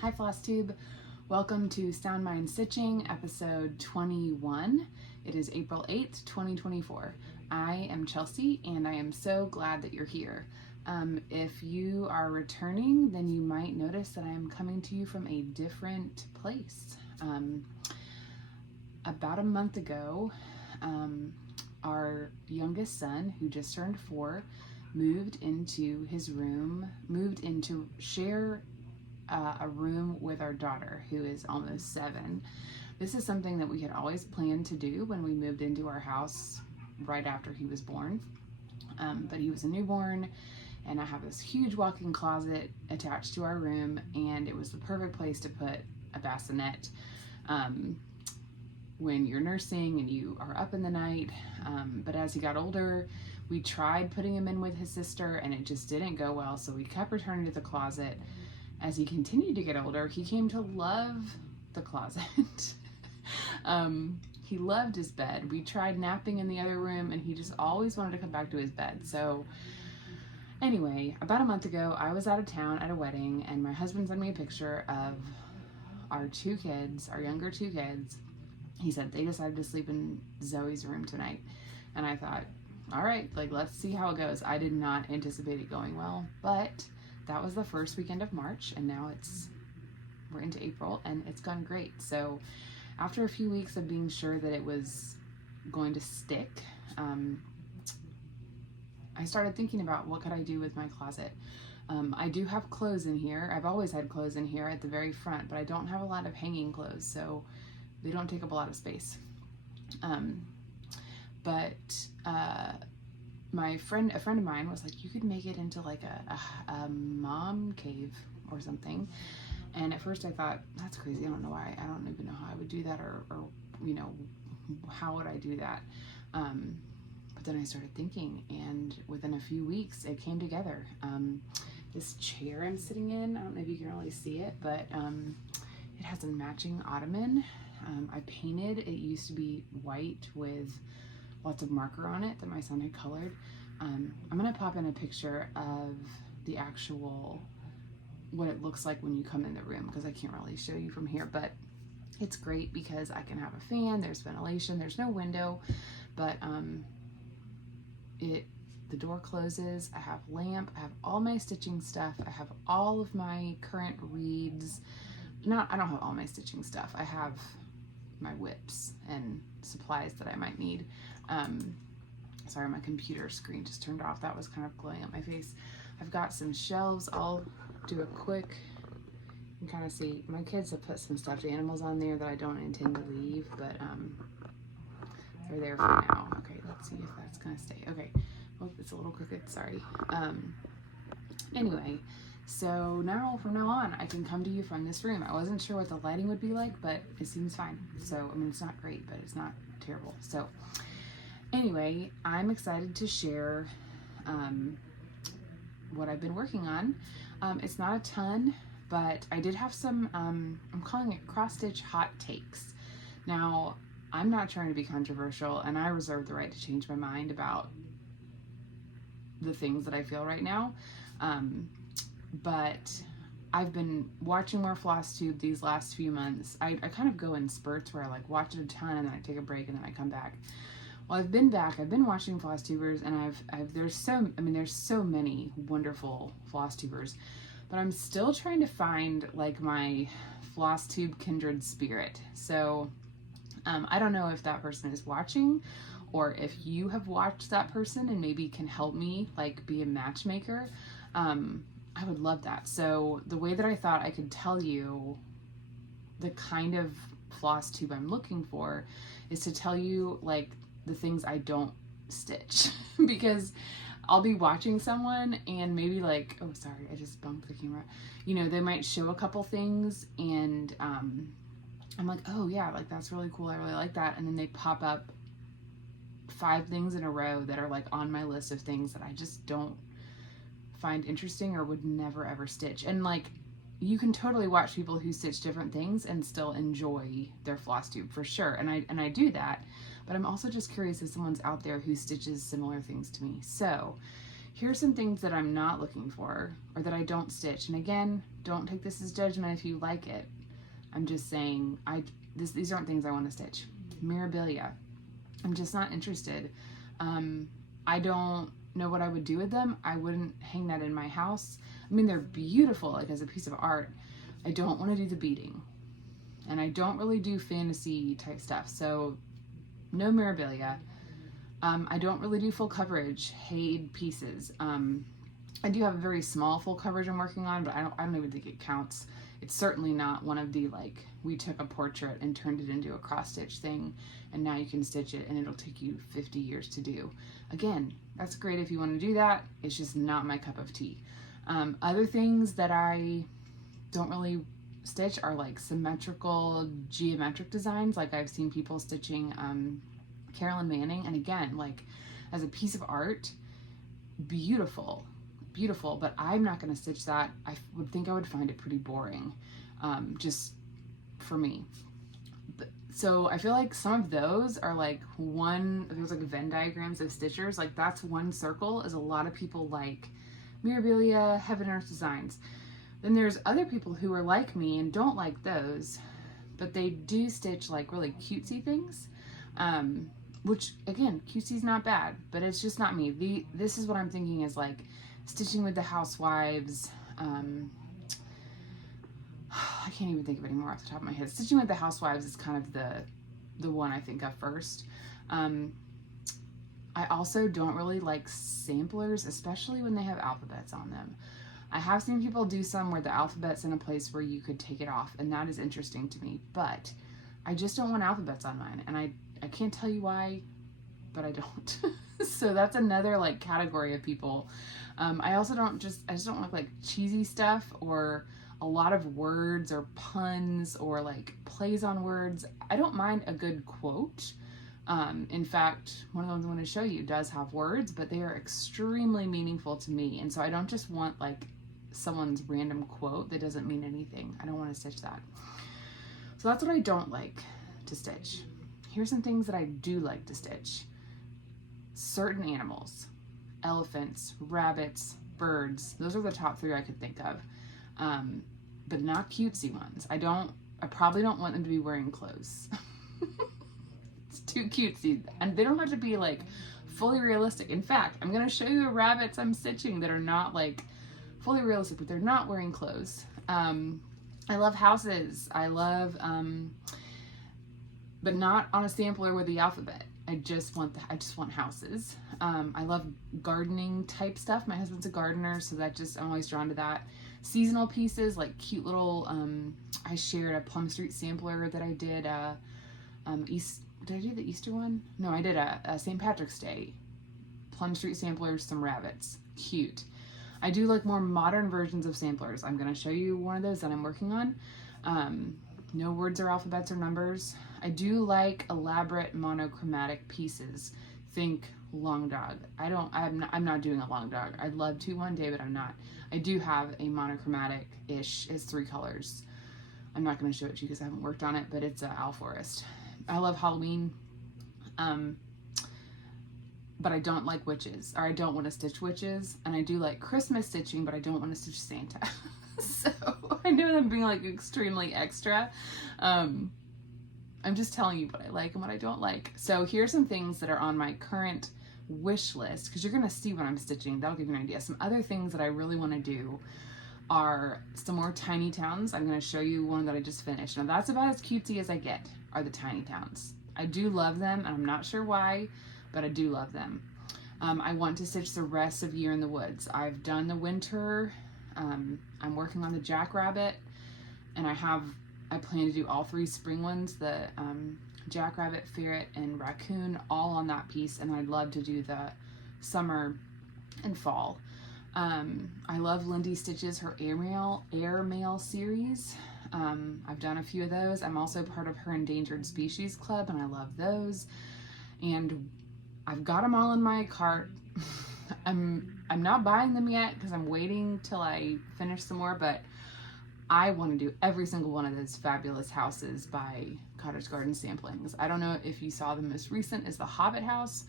Hi Flosstube, welcome to Sound Mind Stitching episode 21. It is April 8th, 2024. I am Chelsea and I am so glad that you're here. If you are returning, then you might notice that I am coming to you from a different place. About a month ago, our youngest son, who just turned 4, moved into his room, moved in to share a room with our daughter, who is almost 7. This is something that we had always planned to do when we moved into our house right after he was born. But he was a newborn, and I have this huge walk-in closet attached to our room, and it was the perfect place to put a bassinet when you're nursing and you are up in the night. But as he got older, we tried putting him in with his sister, and it just didn't go well, so we kept returning to the closet. As he continued to get older, he came to love the closet. He loved his bed. We tried napping in the other room, and he just always wanted to come back to his bed. So anyway, about a month ago, I was out of town at a wedding, and my husband sent me a picture of our 2 kids, our younger 2 kids. He said they decided to sleep in Zoe's room tonight. And I thought, all right, let's see how it goes. I did not anticipate it going well, but that was the first weekend of March, and now we're into April, and it's gone great. So after a few weeks of being sure that it was going to stick, I started thinking about what could I do with my closet. I do have clothes in here. I've always had clothes in here at the very front, but I don't have a lot of hanging clothes, so they don't take up a lot of space. A friend of mine was like, you could make it into like a mom cave or something. And at first I thought, that's crazy. I don't know why. I don't even know how I would do that, or how would I do that? But then I started thinking, and within a few weeks it came together. This chair I'm sitting in, I don't know if you can really see it, but it has a matching ottoman. I painted, it used to be white with lots of marker on it that my son had colored. I'm gonna pop in a picture of the actual, what it looks like when you come in the room, because I can't really show you from here, but it's great because I can have a fan, there's ventilation, there's no window, but the door closes, I have lamp, I have all my stitching stuff, I have all of my current reeds. I don't have all my stitching stuff, I have my whips and supplies that I might need. Sorry, my computer screen just turned off. That was kind of glowing at my face. I've got some shelves. I'll do a quick, you can kind of see, my kids have put some stuffed animals on there that I don't intend to leave, but they're there for now. Okay, let's see if that's gonna stay. Okay, oh, it's a little crooked, sorry. Anyway, so from now on, I can come to you from this room. I wasn't sure what the lighting would be like, but it seems fine. So, I mean, it's not great, but it's not terrible. So anyway, I'm excited to share what I've been working on. It's not a ton, but I did have some, I'm calling it cross-stitch hot takes. Now, I'm not trying to be controversial, and I reserve the right to change my mind about the things that I feel right now. But I've been watching more Flosstube these last few months. I kind of go in spurts where I watch it a ton, and then I take a break, and then I come back. Well, I've been back. I've been watching Flosstubers, and there's so many wonderful Flosstubers, but I'm still trying to find my Flosstube kindred spirit. So I don't know if that person is watching, or if you have watched that person and maybe can help me be a matchmaker. I would love that. So the way that I thought I could tell you the kind of Flosstube I'm looking for is to tell you the things I don't stitch. Because I'll be watching someone and maybe oh sorry, I just bumped the camera. They might show a couple things, and I'm like, oh yeah, that's really cool, I really like that, and then they pop up 5 things in a row that are on my list of things that I just don't find interesting or would never ever stitch. And you can totally watch people who stitch different things and still enjoy their Flosstube for sure, and I do that, but I'm also just curious if someone's out there who stitches similar things to me. So Here's some things that I'm not looking for or that I don't stitch. And again, don't take this as judgment if you like it. I'm just saying these aren't things I want to stitch. Mirabilia. I'm just not interested. I don't know what I would do with them. I wouldn't hang that in my house. I mean, they're beautiful, like as a piece of art. I don't want to do the beading. And I don't really do fantasy type stuff. So no Mirabilia. I don't really do full coverage Haid pieces. I do have a very small full coverage I'm working on, but I don't even think it counts. It's certainly not one of the, like, we took a portrait and turned it into a cross stitch thing and now you can stitch it and it'll take you 50 years to do. Again, that's great if you want to do that. It's just not my cup of tea. Other things that I don't really stitch are like symmetrical geometric designs. Like I've seen people stitching Carolyn Manning, and again, like as a piece of art, beautiful, but I'm not going to stitch that. I would think I would find it pretty boring, just for me. So I feel like some of those are like there's like Venn diagrams of stitchers, like that's one circle is a lot of people like Mirabilia, Heaven and Earth designs. Then there's other people who are like me and don't like those, but they do stitch like really cutesy things, which again, cutesy's not bad, but it's just not me. This is what I'm thinking is like stitching with the housewives. I can't even think of any more off the top of my head. Stitching with the housewives is kind of the one I think of first. I also don't really like samplers, especially when they have alphabets on them. I have seen people do some where the alphabet's in a place where you could take it off, and that is interesting to me, but I just don't want alphabets on mine, and I can't tell you why, but I don't. So that's another like category of people. I just don't like cheesy stuff or a lot of words or puns or like plays on words. I don't mind a good quote. In fact, one of the ones I'm going to show you does have words, but they are extremely meaningful to me. And so I don't just want like someone's random quote that doesn't mean anything. I don't want to stitch that. So that's what I don't like to stitch. Here's some things that I do like to stitch. Certain animals, elephants, rabbits, birds. Those are the top 3 I could think of. But not cutesy ones. I probably don't want them to be wearing clothes. It's too cutesy. And they don't have to be like fully realistic. In fact, I'm going to show you rabbits I'm stitching that are not like fully realistic, but they're not wearing clothes. I love houses. I love, but not on a sampler with the alphabet. I just want houses. I love gardening type stuff. My husband's a gardener, so I'm always drawn to that. Seasonal pieces, like cute little, I shared a Plum Street sampler that I did, did I do the Easter one? No, I did a St. Patrick's Day. Plum Street samplers, some rabbits. Cute. I do like more modern versions of samplers. I'm going to show you one of those that I'm working on. No words or alphabets or numbers. I do like elaborate monochromatic pieces. Think long dog. I'm not doing a long dog. I'd love to one day, but I'm not. I do have a monochromatic-ish. It's 3 colors. I'm not going to show it to you because I haven't worked on it, but it's Owl Forest. I love Halloween, but I don't like witches, or I don't want to stitch witches, and I do like Christmas stitching, but I don't want to stitch Santa. So I know that I'm being like extremely extra. I'm just telling you what I like and what I don't like. So here's some things that are on my current wish list, because you're going to see what I'm stitching. That'll give you an idea. Some other things that I really want to do are some more tiny towns. I'm going to show you one that I just finished. Now that's about as cutesy as I get, are the tiny towns. I do love them, and I'm not sure why, but I do love them. I want to stitch the rest of Year in the Woods. I've done the winter. I'm working on the jackrabbit, and I plan to do all 3 spring ones, the jackrabbit, ferret, and raccoon, all on that piece, and I'd love to do the summer and fall. I love Lindy Stitches, her airmail series. I've done a few of those. I'm also part of her Endangered Species Club, and I love those. And I've got them all in my cart. I'm not buying them yet because I'm waiting till I finish some more, but I want to do every single one of those fabulous houses by Cottage Garden Samplings. I don't know if you saw the most recent is the Hobbit house.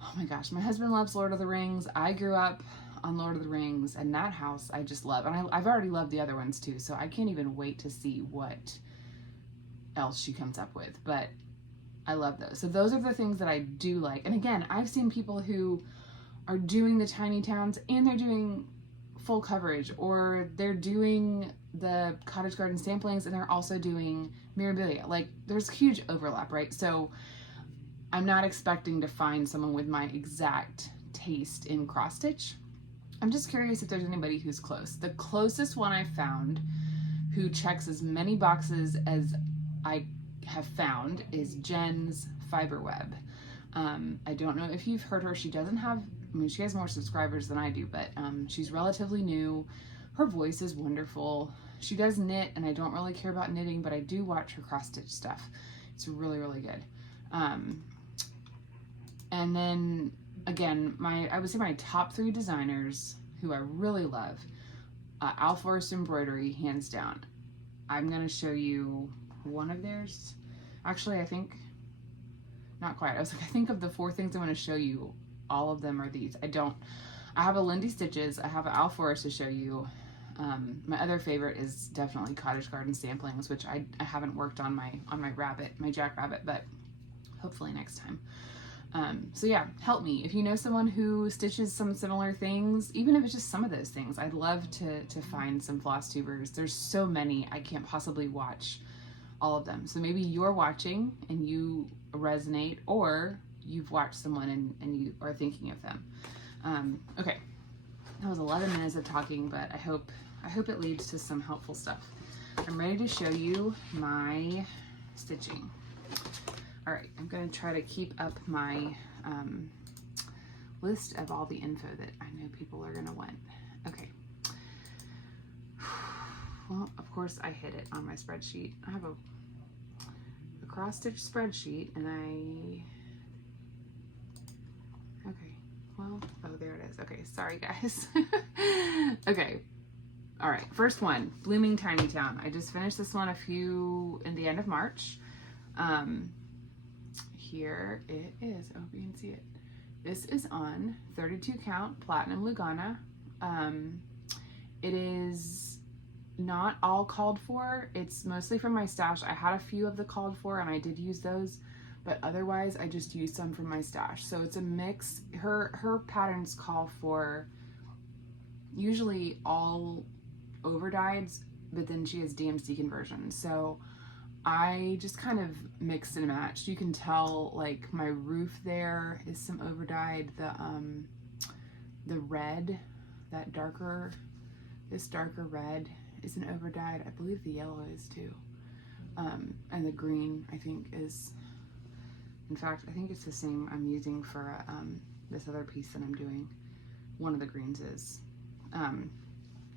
Oh my gosh, my husband loves Lord of the Rings. I grew up on Lord of the Rings, and that house I just love. And I've already loved the other ones too, so I can't even wait to see what else she comes up with. But I love those. So those are the things that I do like. And again, I've seen people who are doing the tiny towns and they're doing full coverage, or they're doing the cottage garden samplings and they're also doing Mirabilia. Like, there's huge overlap, right? So I'm not expecting to find someone with my exact taste in cross stitch. I'm just curious if there's anybody who's close. The closest one I found who checks as many boxes as I have found is Jen's Fiberweb. I don't know if you've heard her. She doesn't have, I mean, she has more subscribers than I do, but she's relatively new. Her voice is wonderful. She does knit, and I don't really care about knitting, but I do watch her cross stitch stuff. It's really, really good. And then again, I would say my top 3 designers who I really love, Owl Forest Embroidery, hands down. I'm going to show you one of theirs. Actually, I think, not quite. I was like, I think of the 4 things I'm going to show you, all of them are these. I have a Lindy Stitches, I have an Owl Forest to show you. My other favorite is definitely Cottage Garden Samplings, which I haven't worked on my rabbit, my jackrabbit, but hopefully next time. So yeah, help me. If you know someone who stitches some similar things, even if it's just some of those things, I'd love to find some Flosstubers. There's so many, I can't possibly watch all of them. So maybe you're watching and you resonate, or you've watched someone and you are thinking of them. Okay, that was 11 minutes of talking, but I hope it leads to some helpful stuff. I'm ready to show you my stitching. All right, I'm going to try to keep up my list of all the info that I know people are going to want. Okay. Well, of course I hid it on my spreadsheet. I have a cross-stitch spreadsheet, and okay, well, oh, there it is. Okay, sorry guys. Okay. All right, first one, Blooming Tiny Town. I just finished this one in the end of March. Here it is. I hope you can see it. This is on 32 count Platinum Lugana. It is not all called for. It's mostly from my stash. I had a few of the called for and I did use those, but otherwise I just used some from my stash. So it's a mix. Her patterns call for usually all over dyes, but then she has DMC conversions. So I just kind of mixed and matched. You can tell, like, my roof there is some over dyed. The red, this darker red is an over dyed. I believe the yellow is too. And the green, I think, is, in fact, I think it's the same I'm using for this other piece that I'm doing. One of the greens is.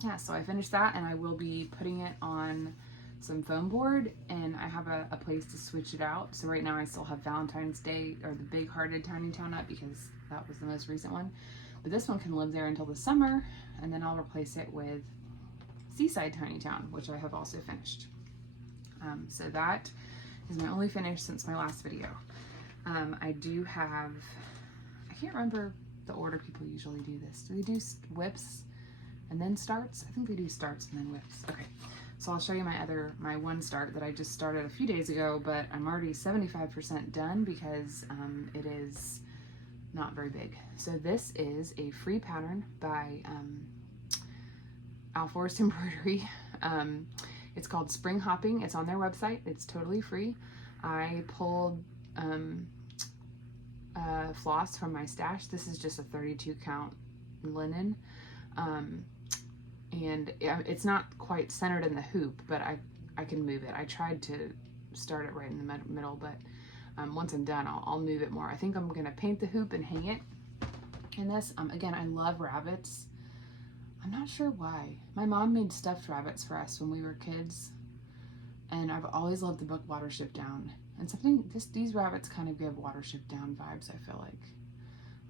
Yeah, so I finished that, and I will be putting it on some foam board, and I have a place to switch it out. So right now I still have Valentine's Day, or the big hearted Tiny Town up, because that was the most recent one. But this one can live there until the summer, and then I'll replace it with Seaside Tiny Town, which I have also finished. So that is my only finish since my last video. I do have, I can't remember the order people usually do this. Do they do whips and then starts? I think they do starts and then whips. Okay. So I'll show you my one start that I just started a few days ago, but I'm already 75% done because it is not very big. So this is a free pattern by Owl Forest Embroidery. It's called Spring Hopping. It's on their website. It's totally free. I pulled floss from my stash. This is just a 32 count linen. And it's not quite centered in the hoop, but I can move it. I tried to start it right in the middle, but once I'm done, I'll move it more. I think I'm gonna paint the hoop and hang it in this. Again, I love rabbits. I'm not sure why. My mom made stuffed rabbits for us when we were kids, and I've always loved the book Watership Down. And these rabbits kind of give Watership Down vibes, I feel like.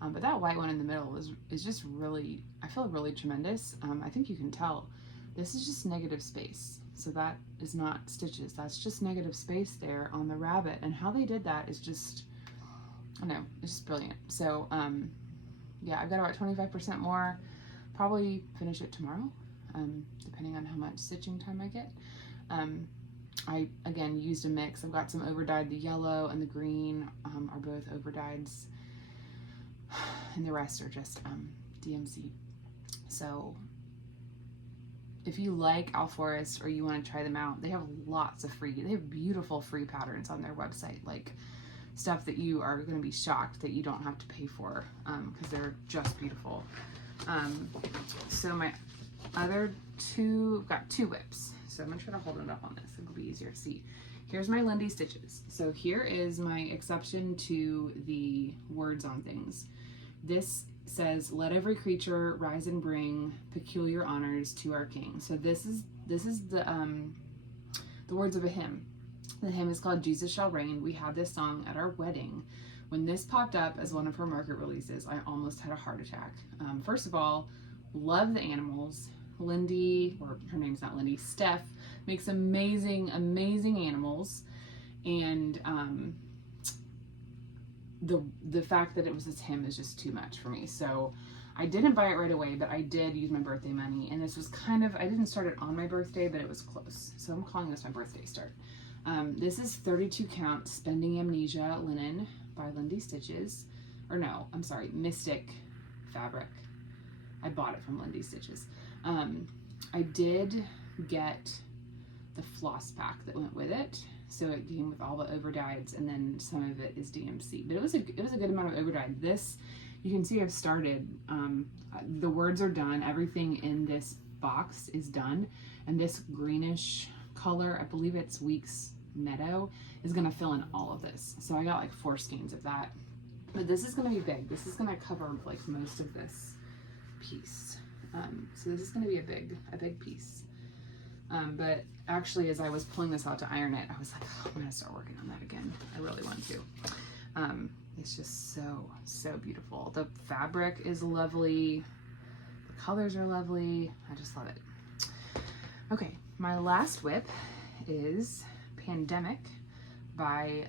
But that white one in the middle is just really, I feel really tremendous. I think you can tell this is just negative space. So that is not stitches. That's just negative space there on the rabbit. And how they did that is just I know, it's just brilliant. So, yeah, I've got about 25% more. Probably finish it tomorrow, depending on how much stitching time I get. I, again, used a mix. I've got some overdyed. The yellow and the green are both overdyeds, and the rest are just DMC. So if you like Owl Forest or you want to try them out, they have lots of free, they have beautiful free patterns on their website, like stuff that you are going to be shocked that you don't have to pay for, because they're just beautiful. So my other two, I've got two whips. So I'm going to try to hold it up on this. It'll be easier to see. Here's my Lindy stitches. So here is my exception to the words on things. This says, "Let every creature rise and bring peculiar honors to our king." So this is the words of a hymn. The hymn is called "Jesus Shall Reign." We had this song at our wedding. When this popped up as one of her market releases, I almost had a heart attack. First of all, love the animals. Lindy, or her name's not Lindy, Steph, makes amazing animals, and the fact that it was this hymn is just too much for me. So I didn't buy it right away, but I did use my birthday money, and this was kind of, I didn't start it on my birthday, but it was close. So I'm calling this my birthday start. This is 32 count Spending Amnesia linen by Lindy Stitches, or no, I'm sorry, Mystic Fabric. I bought it from Lindy Stitches. I did get the floss pack that went with it, so it came with all the overdyeds, and then some of it is DMC. But it was a good amount of overdyed. This, you can see I've started. The words are done. Everything in this box is done, and this greenish color, I believe it's Weeks Meadow, is gonna fill in all of this. So I got like 4 skeins of that. But this is gonna be big. This is gonna cover like most of this piece. So this is going to be a big piece. But actually, as I was pulling this out to iron it, I was like, oh, I'm going to start working on that again. I really want to. It's just so beautiful. The fabric is lovely. The colors are lovely. I just love it. Okay, my last whip is Pandemic by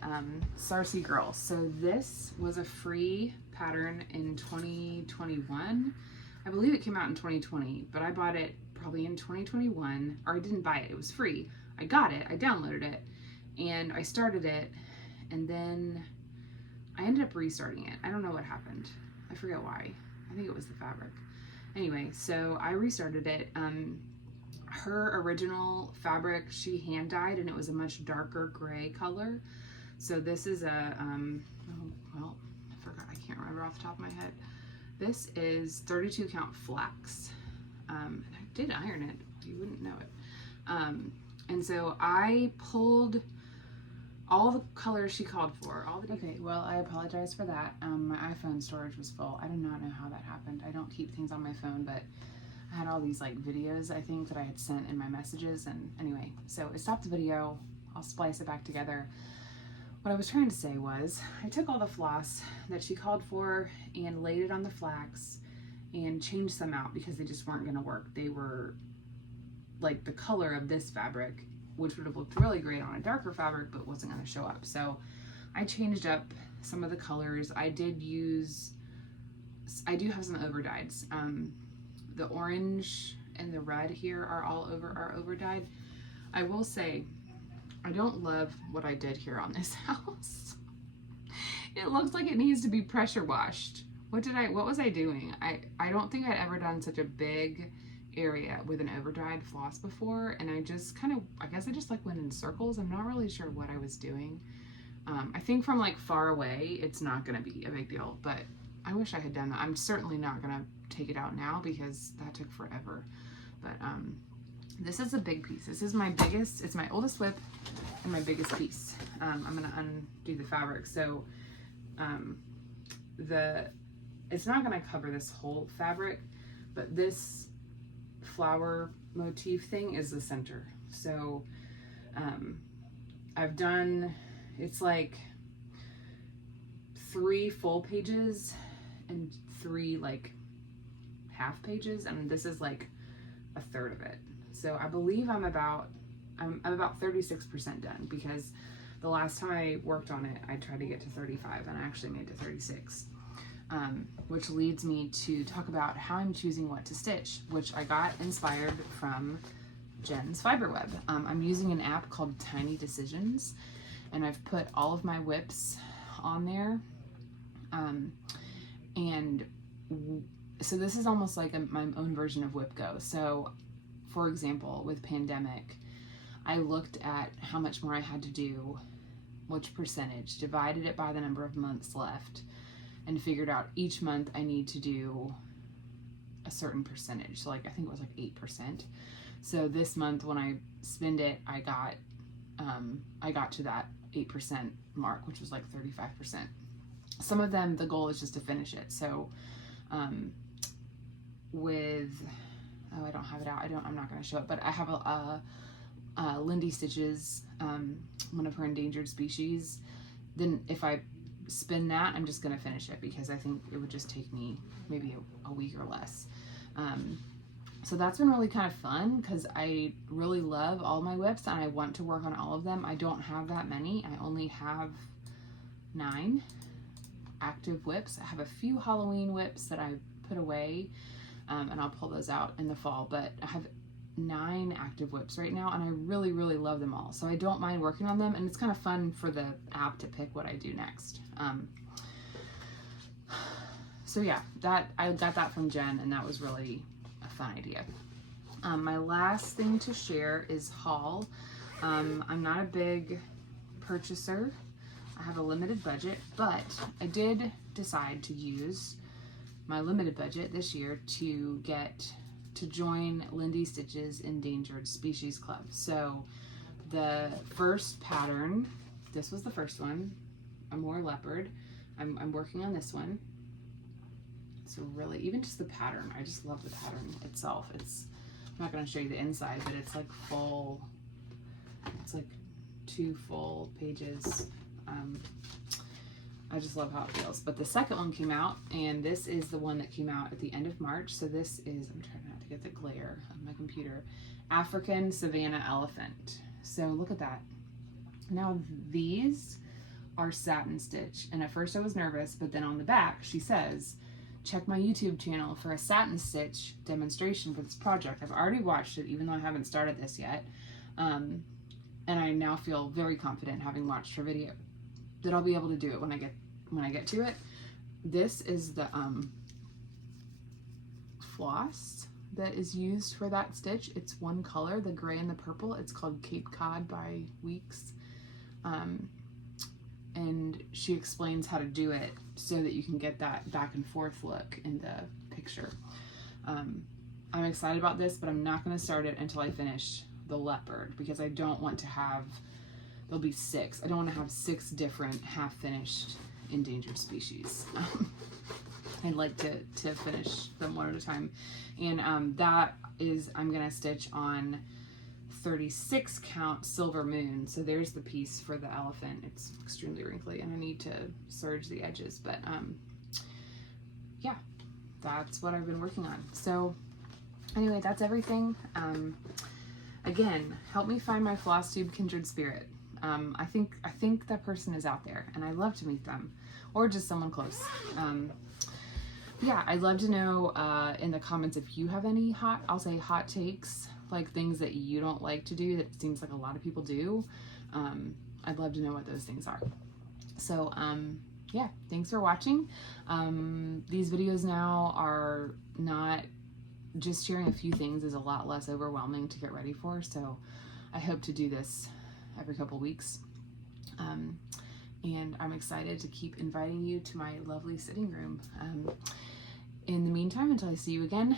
Sarcy Girl. So this was a free pattern in 2021. I believe it came out in 2020, but I bought it probably in 2021, or I didn't buy it, it was free. I got it, I downloaded it, and I started it, and then I ended up restarting it. I don't know what happened. I forget why. I think it was the fabric. Anyway, so I restarted it. Her original fabric, she hand dyed, and it was a much darker gray color. So this is a, oh, well, I forgot, I can't remember off the top of my head. This is 32 count flax. And I did iron it, you wouldn't know it. And so I pulled all the colors she called for. Okay, well, I apologize for that. My iPhone storage was full. I do not know how that happened. I don't keep things on my phone, but I had all these like videos, I think, that I had sent in my messages. And anyway, so I stopped the video. I'll splice it back together. What I was trying to say was, I took all the floss that she called for and laid it on the flax and changed some out because they just weren't going to work. They were like the color of this fabric, which would have looked really great on a darker fabric, but wasn't going to show up. So I changed up some of the colors. I do have some overdyeds. The orange and the red here are overdyed. I will say, I don't love what I did here on this house. It looks like it needs to be pressure washed. What was I doing? I don't think I'd ever done such a big area with an overdyed floss before, and I just kind of, I guess I just like went in circles. I'm not really sure what I was doing. I think from like far away, it's not gonna be a big deal, but I wish I had done that. I'm certainly not gonna take it out now because that took forever. But this is a big piece. This is my biggest, it's my oldest whip and my biggest piece. I'm gonna undo the fabric. So it's not gonna cover this whole fabric, but this flower motif thing is the center. So I've done, it's like 3 full pages and 3 like half pages, and this is like a third of it. So I believe I'm about 36% done, because The last time I worked on it, I tried to get to 35 and I actually made it to 36. Which leads me to talk about how I'm choosing what to stitch, which I got inspired from Jen's Fiberweb. I'm using an app called Tiny Decisions, and I've put all of my whips on there. And so this is almost like my own version of Whip Go. So for example, with pandemic, I looked at how much more I had to do, which percentage, divided it by the number of months left, and figured out each month I need to do a certain percentage. So like, I think it was like 8%. So this month when I spend it, I got to that 8% mark, which was like 35%. Some of them, the goal is just to finish it. So I don't have it out. I'm not going to show it, but I have a Lindy Stitches, one of her endangered species. Then if I spin that, I'm just going to finish it because I think it would just take me maybe a week or less. So that's been really kind of fun because I really love all my whips and I want to work on all of them. I don't have that many. I only have 9 active whips. I have a few Halloween whips that I put away, and I'll pull those out in the fall, but I have 9 active whips right now and I really, really love them all. So I don't mind working on them, and it's kind of fun for the app to pick what I do next. So yeah, I got that from Jen, and that was really a fun idea. My last thing to share is haul. I'm not a big purchaser. I have a limited budget, but I did decide to use my limited budget this year to join Lindy Stitches Endangered Species Club. So the first pattern, this was the first one, a more leopard. I'm working on this one. So really, even just the pattern, I just love the pattern itself. I'm not going to show you the inside, but it's like full, it's like 2 full pages. I just love how it feels. But the second one came out, and this is the one that came out at the end of March. So this is, I'm trying not to get the glare on my computer, African Savannah Elephant. So look at that. Now these are satin stitch, and at first I was nervous, but then on the back she says, check my YouTube channel for a satin stitch demonstration for this project. I've already watched it, even though I haven't started this yet. And I now feel very confident, having watched her video, that I'll be able to do it when I get to it. This is the floss that is used for that stitch. It's one color, the gray and the purple. It's called Cape Cod by Weeks. And she explains how to do it so that you can get that back and forth look in the picture. I'm excited about this, but I'm not going to start it until I finish the leopard, because I don't want to have, there'll be 6. I don't want to have 6 different half-finished endangered species. I'd like to finish them one at a time. And that is, I'm going to stitch on 36 count Silver Moon. So there's the piece for the elephant. It's extremely wrinkly and I need to serge the edges, but yeah, that's what I've been working on. So anyway, that's everything. Again, help me find my Flosstube kindred spirit. I think that person is out there, and I'd love to meet them, or just someone close. Yeah, I'd love to know in the comments if you have any hot takes, like things that you don't like to do that it seems like a lot of people do. I'd love to know what those things are. So yeah, thanks for watching. These videos now are not, just sharing a few things is a lot less overwhelming to get ready for, so I hope to do this every couple weeks. And I'm excited to keep inviting you to my lovely sitting room. In the meantime, until I see you again,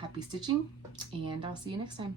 happy stitching, and I'll see you next time.